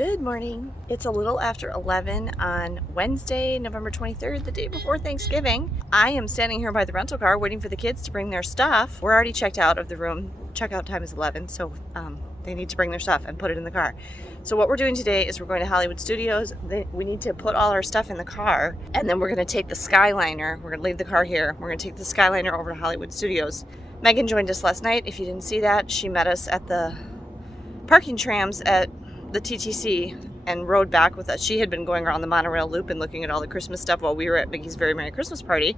Good morning. It's a little after 11 on Wednesday, November 23rd, the day before Thanksgiving. I am standing here by the rental car waiting for the kids to bring their stuff. We're already checked out of the room. Checkout time is 11, so they need to bring their stuff and put it in the car. So what we're doing today is we're going to Hollywood Studios. We need to put all our stuff in the car, and then we're going to take the Skyliner. We're going to leave the car here. We're going to take the Skyliner over to Hollywood Studios. Megan joined us last night. If you didn't see that, she met us at the parking trams at the TTC and rode back with us. She had been going around the monorail loop and looking at all the Christmas stuff while we were at Mickey's Very Merry Christmas Party.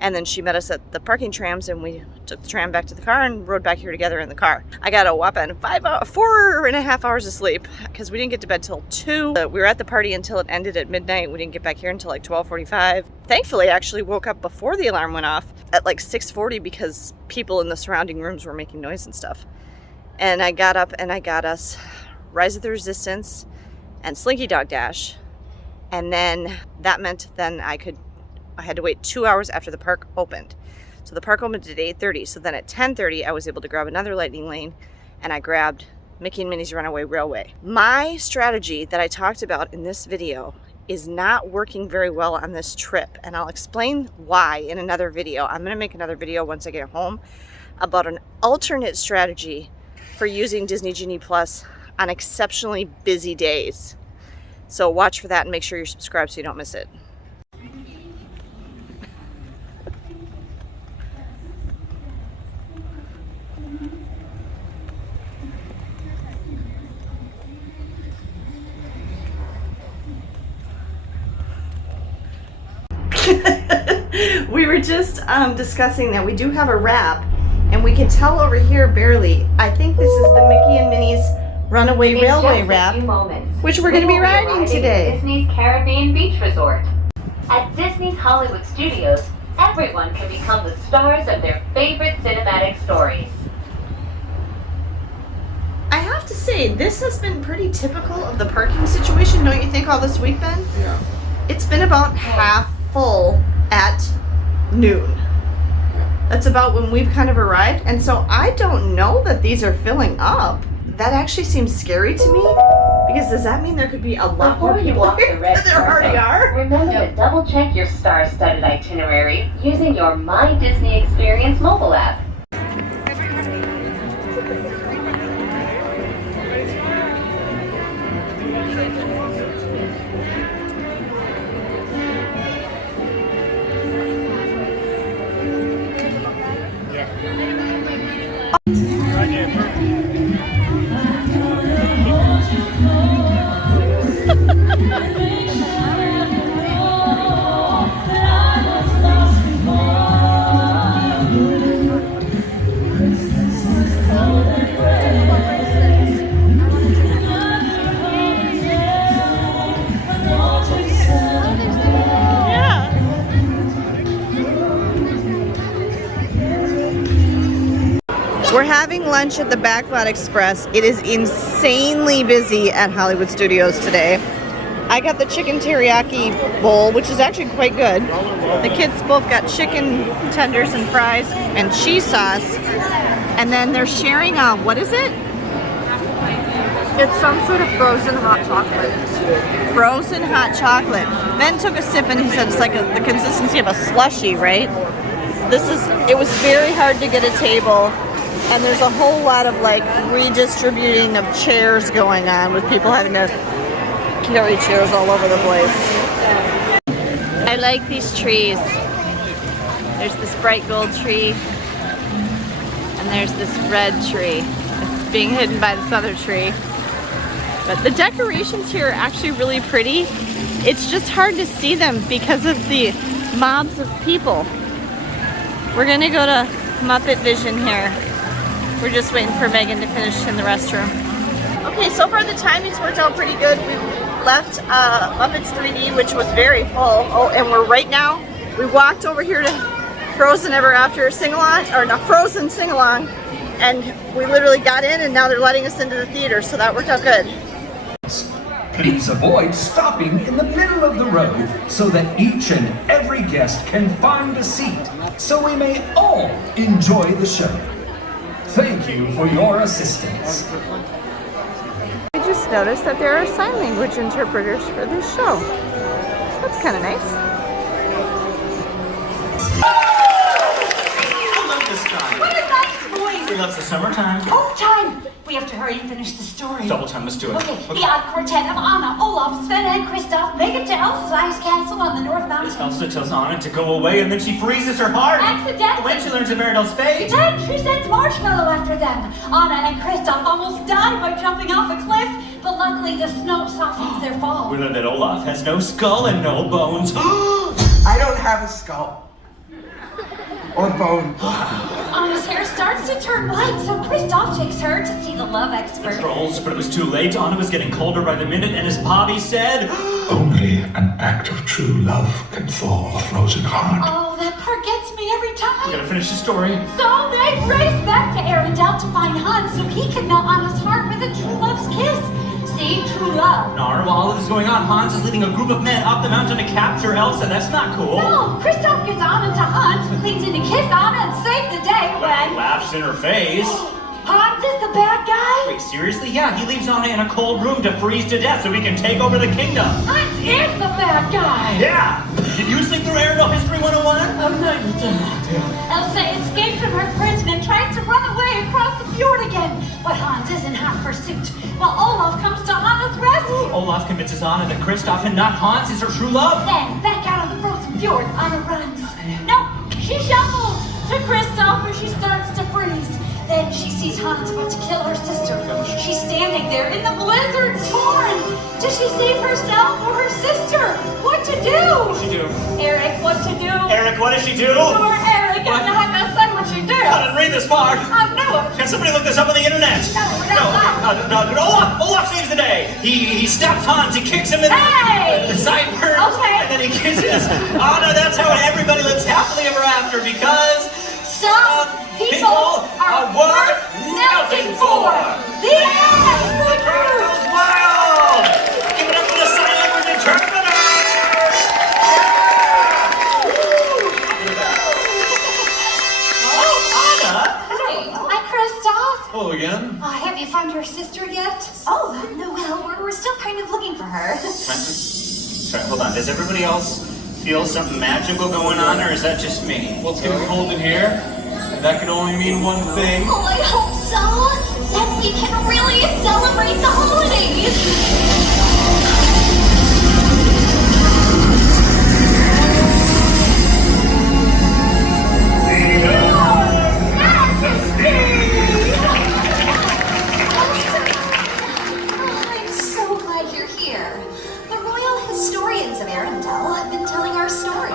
And then she met us at the parking trams, and we took the tram back to the car and rode back here together in the car. I got a whopping 4.5 hours of sleep because we didn't get to bed till 2. We were at the party until it ended at midnight. We didn't get back here until like 12:45. Thankfully, I actually woke up before the alarm went off at like 6:40 because people in the surrounding rooms were making noise and stuff. And I got up and I got us Rise of the Resistance and Slinky Dog Dash, and then that meant then I had to wait 2 hours after the park opened. So the park opened at 8:30, so then at 10:30 I was able to grab another lightning lane, and I grabbed Mickey and Minnie's Runaway Railway. My strategy that I talked about in this video is not working very well on this trip, and I'll explain why in another video. I'm going to make another video once I get home about an alternate strategy for using Disney Genie Plus on exceptionally busy days. So watch for that and make sure you're subscribed so you don't miss it. We were just discussing that we do have a wrap, and we can tell over here barely. I think this is the Mickey and Minnie's Runaway Railway wrap, which we're going to be riding today. Disney's Caribbean Beach Resort. At Disney's Hollywood Studios, everyone can become the stars of their favorite cinematic stories. I have to say, this has been pretty typical of the parking situation, don't you think, all this week, Ben? Yeah. It's been about half full at noon. That's about when we've kind of arrived, and so I don't know that these are filling up. That actually seems scary to me, because does that mean there could be a lot more people here than there already are? Remember to double check your star-studded itinerary using your My Disney Experience mobile app. We're having lunch at the Backlot Express. It is insanely busy at Hollywood Studios today. I got the chicken teriyaki bowl, which is actually quite good. The kids both got chicken tenders and fries and cheese sauce. And then they're sharing what is it? It's some sort of frozen hot chocolate. Frozen hot chocolate. Ben took a sip and he said it's like the consistency of a slushie, right? It was very hard to get a table. And there's a whole lot of like redistributing of chairs going on with people having to carry chairs all over the place. I like these trees. There's this bright gold tree, and there's this red tree. It's being hidden by this other tree. But the decorations here are actually really pretty. It's just hard to see them because of the mobs of people. We're gonna go to Muppet Vision here. We're just waiting for Megan to finish in the restroom. Okay, so far the timings worked out pretty good. We left Muppets 3D, which was very full. Oh, and we walked over here to Frozen Ever After sing-along, or not, Frozen sing-along, and we literally got in, and now they're letting us into the theater, so that worked out good. Please avoid stopping in the middle of the road so that each and every guest can find a seat, so we may all enjoy the show. Thank you for your assistance. Did just noticed that there are sign language interpreters for this show. That's kind of nice. I love this guy. What a nice voice! He loves the summertime. Oh, time! We have to hurry and finish the story. Double time, let's do it. Okay, the odd quartet of Anna, Olaf, Sven, and Kristoff make it to Elsa's ice castle on the North Mountain. Elsa tells Anna to go away and then she freezes her heart. Accidentally. When she learns of Ariel's fate. Then she sends Marshmallow after them. Anna and Kristoff almost die by jumping off a cliff, but luckily the snow softens their fall. We learn that Olaf has no skull and no bones. I don't have a skull. Or bone. Anna's hair starts to turn white, so Kristoff takes her to see the love expert. Trolls, but it was too late. Anna was getting colder by the minute, and as Bobby said, only an act of true love can thaw a frozen heart. Oh, that part gets me every we time. gotta finish the story. So they race back to Arendelle to find Hans so he can melt Anna's heart with a true love's kiss. See, true love. Nar, while all of this is going on, Hans is leading a group of men up the mountain to capture Elsa. That's not cool. No, Kristoff gets Anna to Hans, who leans in to kiss Anna and save the day Well, he when... laughs in her face. Hans is the bad guy? Wait, seriously? Yeah, he leaves Anna in a cold room to freeze to death so he can take over the kingdom. Hans is the bad guy! Yeah! Did you sleep through Arendelle History 101? Oh, no, you didn't. Elsa escapes from her prison and tries to run away across the fjord again, but Hans is in hot pursuit, while Olaf comes to Anna's rescue. Olaf convinces Anna that Kristoff and not Hans is her true love. Then, back out on the frozen fjord, Anna runs. No, she shuffles to Kristoff where she starts to freeze. Then she sees Hans about to kill her sister. She's standing there in the blizzard, torn. Does she save herself or her sister? What to do? What'd she do? Eric, what to do? Eric, what did she do? Poor Eric, What? and I have no son what she do. I didn't read this part. I know it. Can somebody look this up on the internet? No, Olaf saves the day. He stops Hans, he kicks him in the sideburns, Okay. and then he kisses Anna. That's how everybody lives happily ever after, because Some people are worth melting for. The end. the girl's wild. Give it up for the sign language interpreter. Oh, Anna. Hi, Kristoff. Hello again. Have you found your sister yet? Oh, no, well, we're still kind of looking for her. Sorry, hold on. Does everybody else feel something magical going on, or is that just me? Well, it's getting cold in here, and that can only mean one thing. Oh, I hope so. Then we can really celebrate the holidays. I'm so glad you're here. The royal historians of Arendelle have been telling our story.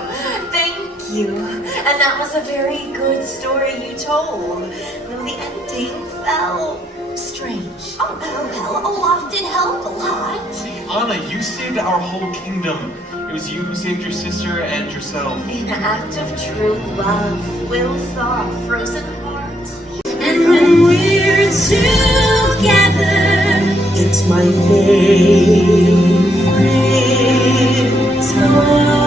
Thank you. And that was a very good story you told. Though the ending felt strange. Oh, well, Olaf did help a lot. Anna, you saved our whole kingdom. It was you who saved your sister and yourself. An act of true love will thaw a frozen heart. And when we're together, it's my favorite time.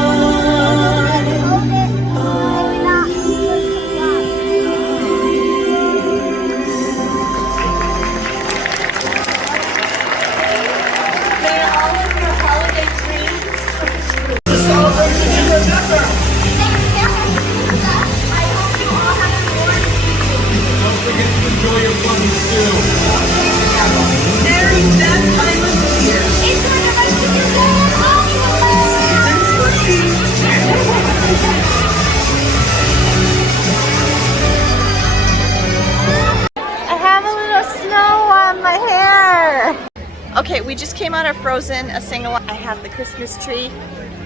May all of your holiday dreams come true. The celebration to remember. I hope you all have a warm Don't forget to enjoy your fun stew. During that time of year, Enjoy the rest of your day at Hollywood! I have a little snow on my hair. Okay, we just came out of Frozen, a sing-along. I have the Christmas tree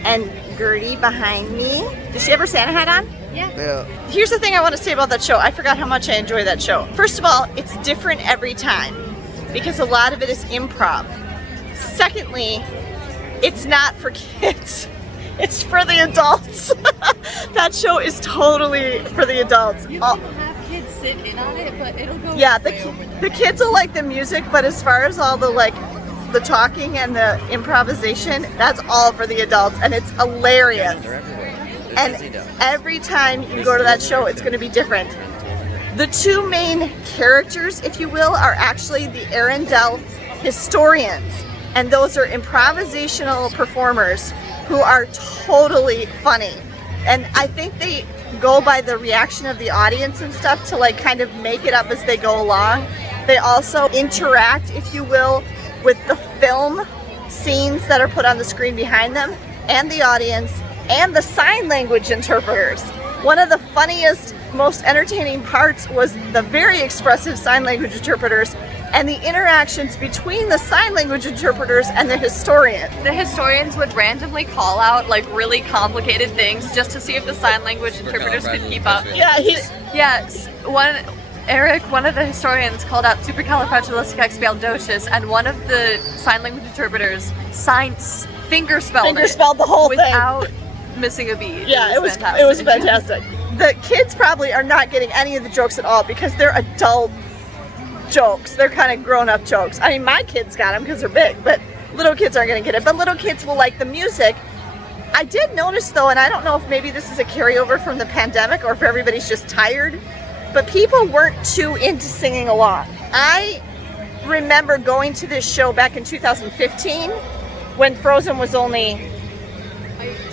and Gertie behind me. Did she have her Santa hat on? Yeah. Here's the thing I want to say about that show. I forgot how much I enjoy that show. First of all, it's different every time because a lot of it is improv. Secondly, it's not for kids. It's for the adults. That show is totally for the adults. Have kids sit in on it, but it'll go. Yeah, the kids will like the music, but as far as all the the talking and the improvisation, that's all for the adults, and it's hilarious. And every time you go to that show, it's going to be different. The two main characters, if you will, are actually the Arendelle historians, and those are improvisational performers who are totally funny. And I think they go by the reaction of the audience and stuff to like kind of make it up as they go along. They also interact, if you will, with the film scenes that are put on the screen behind them, and the audience, and the sign language interpreters. One of the funniest, most entertaining parts was the very expressive sign language interpreters and the interactions between the sign language interpreters and the historian. The historians would randomly call out like really complicated things just to see if the sign language interpreters could keep up. Yeah, one of the historians called out supercalifragilisticexpialidocious, and one of the sign language interpreters fingerspelled the whole without missing a beat. Yeah, it was fantastic. The kids probably are not getting any of the jokes at all because they're adult jokes. They're kind of grown-up jokes. I mean, my kids got them because they're big, but little kids aren't going to get it. But little kids will like the music. I did notice though, and I don't know if maybe this is a carryover from the pandemic or if everybody's just tired, but people weren't too into singing along. I remember going to this show back in 2015 when Frozen was only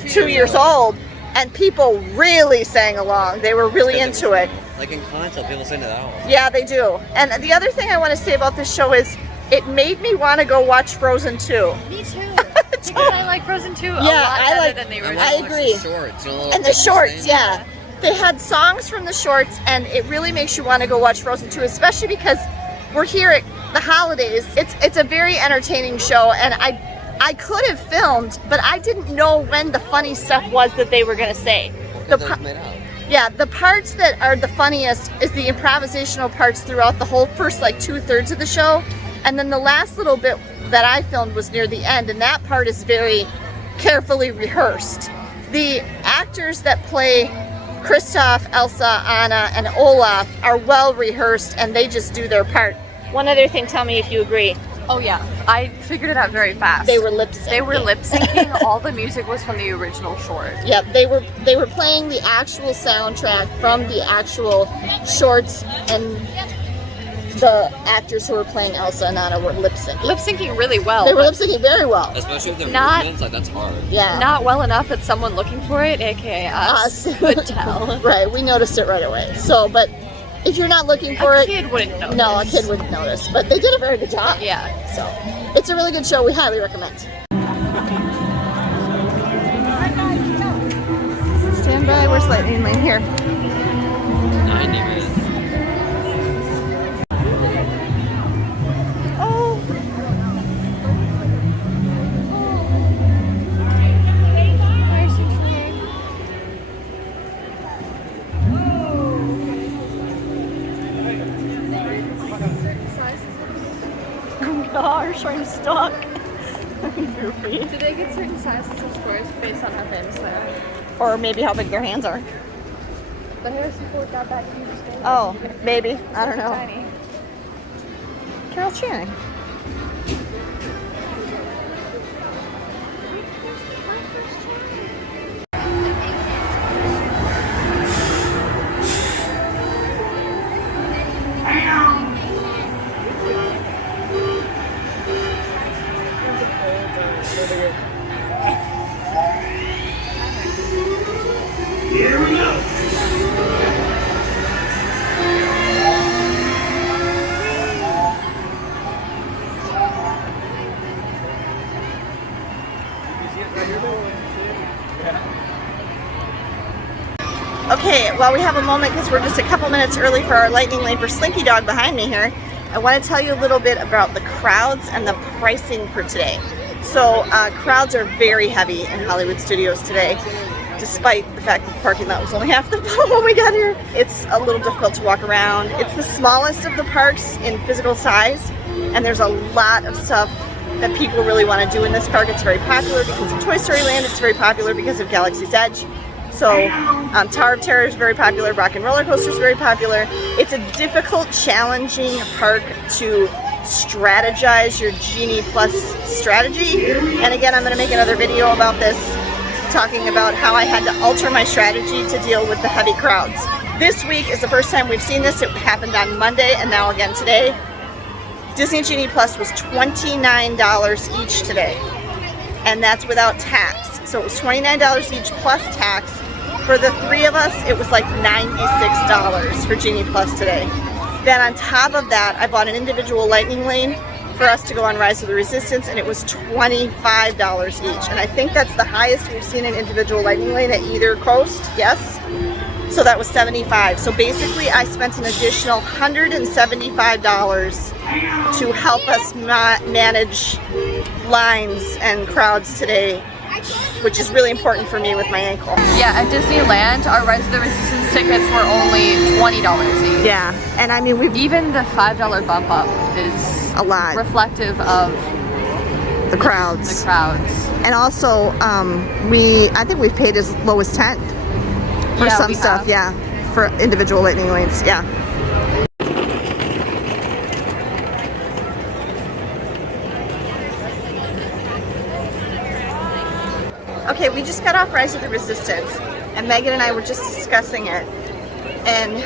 2 years old, and people really sang along. They were really into it. Like in concert, people sing to that one. Yeah, they do. And the other thing I want to say about this show is it made me want to go watch Frozen 2. Me too. Because I like Frozen 2 a lot better than the original. I agree. And the shorts, yeah. They had songs from the shorts, and it really makes you want to go watch Frozen 2, especially because we're here at the holidays. It's a very entertaining show, and I could have filmed, but I didn't know when the funny stuff was that they were going to say. The parts that are the funniest is the improvisational parts throughout the whole first like 2/3 of the show, and then the last little bit that I filmed was near the end, and that part is very carefully rehearsed. The actors that play Kristoff, Elsa, Anna, and Olaf are well rehearsed, and they just do their part. One other thing, tell me if you agree. Oh yeah, I figured it out very fast. They were lip syncing. They were lip syncing. All the music was from the original short. Yep, they were playing the actual soundtrack from the actual shorts, and the actors who were playing Elsa and Anna were lip syncing. Lip syncing really well. They were lip syncing very well. Especially with their Not- movements, like that's hard. Yeah. Not well enough that someone looking for it, aka us, could tell. Right, we noticed it right away. So, but if you're not looking for A it, kid wouldn't notice. no, a kid wouldn't notice. But they did a very good job. Yeah. So, it's a really good show. We highly recommend. Stand by. Where's Lightning Lane? Here. 90 minutes. Oh. Gosh, I'm stuck. Goofy. Do they get certain sizes of squares based on how famous they are? Or maybe how big their hands are. But Harrison Ford got that huge scale. Oh, maybe. I don't know. Tiny. Carol Channing. Here we go. Okay, while we have a moment, because we're just a couple minutes early for our lightning lane for Slinky Dog behind me here, I want to tell you a little bit about the crowds and the pricing for today. So crowds are very heavy in Hollywood studios today, despite the fact that the parking lot was only half the full when we got here. It's a little difficult to walk around. It's the smallest of the parks in physical size, and there's a lot of stuff that people really want to do in this park. It's very popular because of Toy Story Land. It's very popular because of Galaxy's Edge. So Tower of Terror is very popular. Rock and Roller Coaster is very popular. It's a difficult, challenging park to strategize your Genie Plus strategy. And again, I'm going to make another video about this, talking about how I had to alter my strategy to deal with the heavy crowds. This week is the first time we've seen this. It happened on Monday and now again today. Disney Genie Plus was $29 each today, and that's without tax. So it was $29 each plus tax. For the three of us, it was like $96 for Genie Plus today. Then on top of that, I bought an individual lightning lane for us to go on Rise of the Resistance, and it was $25 each. And I think that's the highest we've seen an individual lightning lane at either coast, yes? So that was $75. So basically I spent an additional $175 to help us manage lines and crowds today, which is really important for me with my ankle. Yeah, at Disneyland, our Rise of the Resistance tickets were only $20 each. Yeah, and I mean, even the $5 bump up is a lot reflective of the crowds. The crowds. And also, I think we've paid as low as 10 for some stuff. Yeah, for individual lightning lanes. Yeah. Okay, we just got off Rise of the Resistance, and Megan and I were just discussing it. And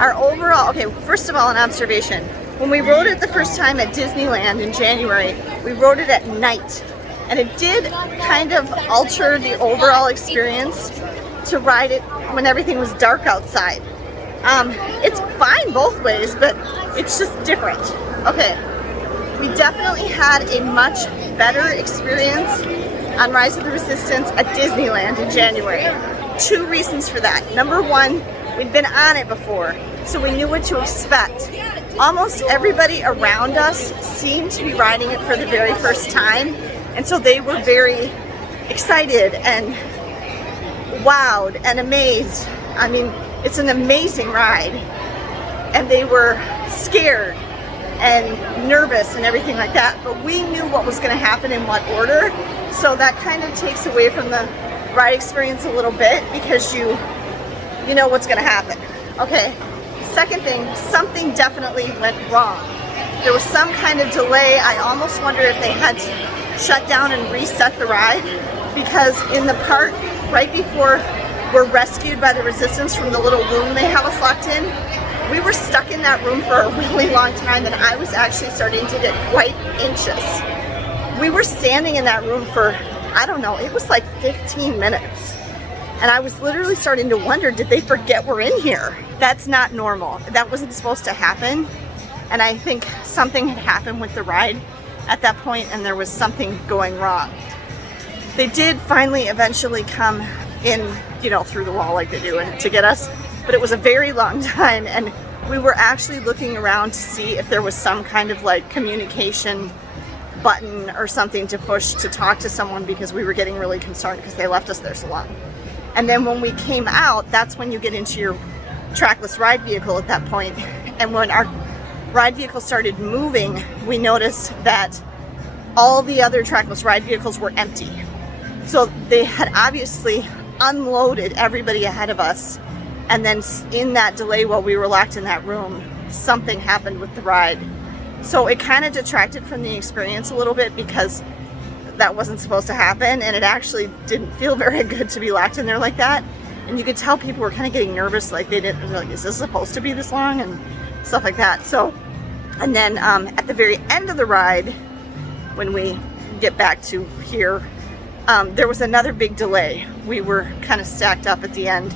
our overall, okay, first of all, an observation. When we rode it the first time at Disneyland in January, we rode it at night. And it did kind of alter the overall experience to ride it when everything was dark outside. It's fine both ways, but it's just different. Okay, we definitely had a much better experience on Rise of the Resistance at Disneyland in January. Two reasons for that. Number one, we'd been on it before, so we knew what to expect. Almost everybody around us seemed to be riding it for the very first time, and so they were very excited and wowed and amazed. I mean, it's an amazing ride, and they were scared and nervous and everything like that, but we knew what was going to happen in what order, so that kind of takes away from the ride experience a little bit because you know what's going to happen. Okay, second thing, something definitely went wrong. There was some kind of delay. I almost wonder if they had to shut down and reset the ride, because in the part right before we're rescued by the Resistance from the little room they have us locked in, we were stuck in that room for a really long time, and I was actually starting to get quite anxious. We were standing in that room for, I don't know, it was like 15 minutes. And I was literally starting to wonder, did they forget we're in here? That's not normal. That wasn't supposed to happen. And I think something had happened with the ride at that point, and there was something going wrong. They did finally eventually come in, you know, through the wall like they do to get us, but it was a very long time, and we were actually looking around to see if there was some kind of like communication button or something to push to talk to someone, because we were getting really concerned because they left us there so long. And then when we came out, that's when you get into your trackless ride vehicle at that point. And when our ride vehicle started moving, we noticed that all the other trackless ride vehicles were empty. So they had obviously unloaded everybody ahead of us. And then in that delay while we were locked in that room, something happened with the ride. So it kind of detracted from the experience a little bit, because that wasn't supposed to happen, and it actually didn't feel very good to be locked in there like that. And you could tell people were kind of getting nervous, like they didn't, like, is this supposed to be this long, and stuff like that. So, and then at the very end of the ride, when we get back to here, there was another big delay. We were kind of stacked up at the end,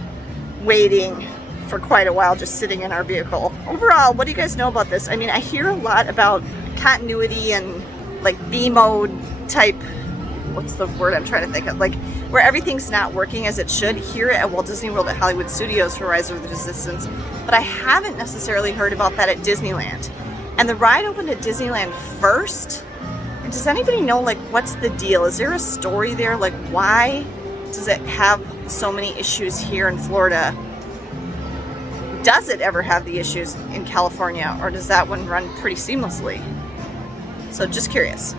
waiting for quite a while, just sitting in our vehicle. Overall, what do you guys know about this? I mean, I hear a lot about continuity and like B mode type, what's the word I'm trying to think of, like where everything's not working as it should here at Walt Disney World at Hollywood Studios for Rise of the Resistance, but I haven't necessarily heard about that at Disneyland. And the ride opened at Disneyland first. And does anybody know, like, what's the deal? Is there a story there? Like, why does it have so many issues here in Florida? Does it ever have the issues in California, or does that one run pretty seamlessly? So just curious.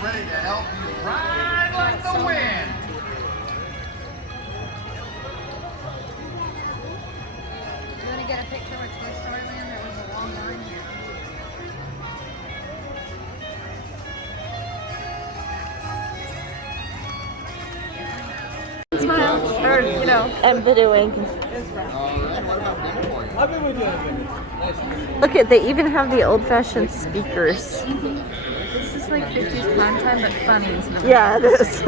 Ready to help you ride like the wind. You want to get a picture with Toy Story Land? There was a long line here. or, you know. And videoing. Look at, they even have the old-fashioned speakers. This is like 50s content, but funny. Yeah, it is.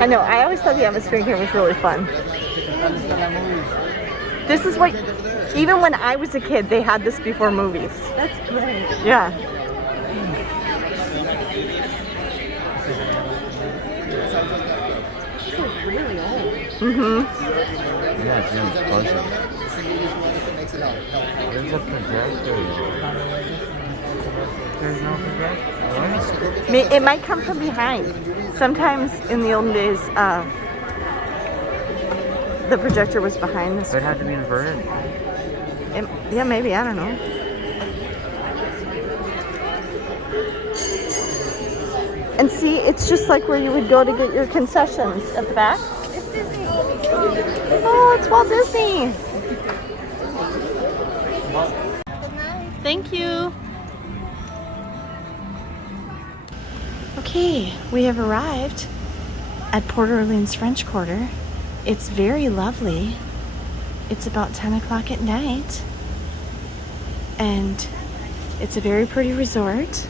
I know, I always thought the atmosphere here was really fun. This is what, even when I was a kid, they had this before movies. That's great. Yeah. This is really old. Mm-hmm. Yeah, it's really pleasant. There's a projector. There's no projector. It might come from behind. Sometimes in the olden days, the projector was behind this. It had to be inverted. Yeah, maybe, I don't know. And see, it's just like where you would go to get your concessions at the back. Oh, it's Walt Disney. Thank you. Okay, we have arrived at Port Orleans French Quarter. It's very lovely. It's about 10 o'clock at night. And it's a very pretty resort.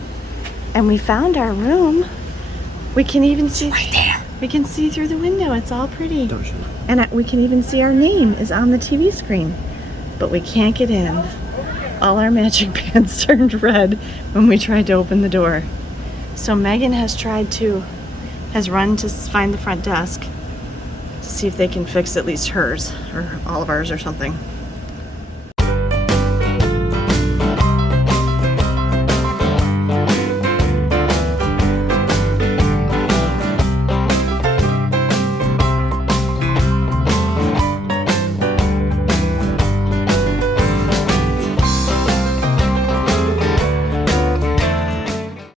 And we found our room. We can even see right there. We can see through the window. It's all pretty. Don't shoot. And we can even see our name is on the TV screen. But we can't get in. All our magic bands turned red when we tried to open the door. So Megan has run to find the front desk to see if they can fix at least hers or all of ours or something.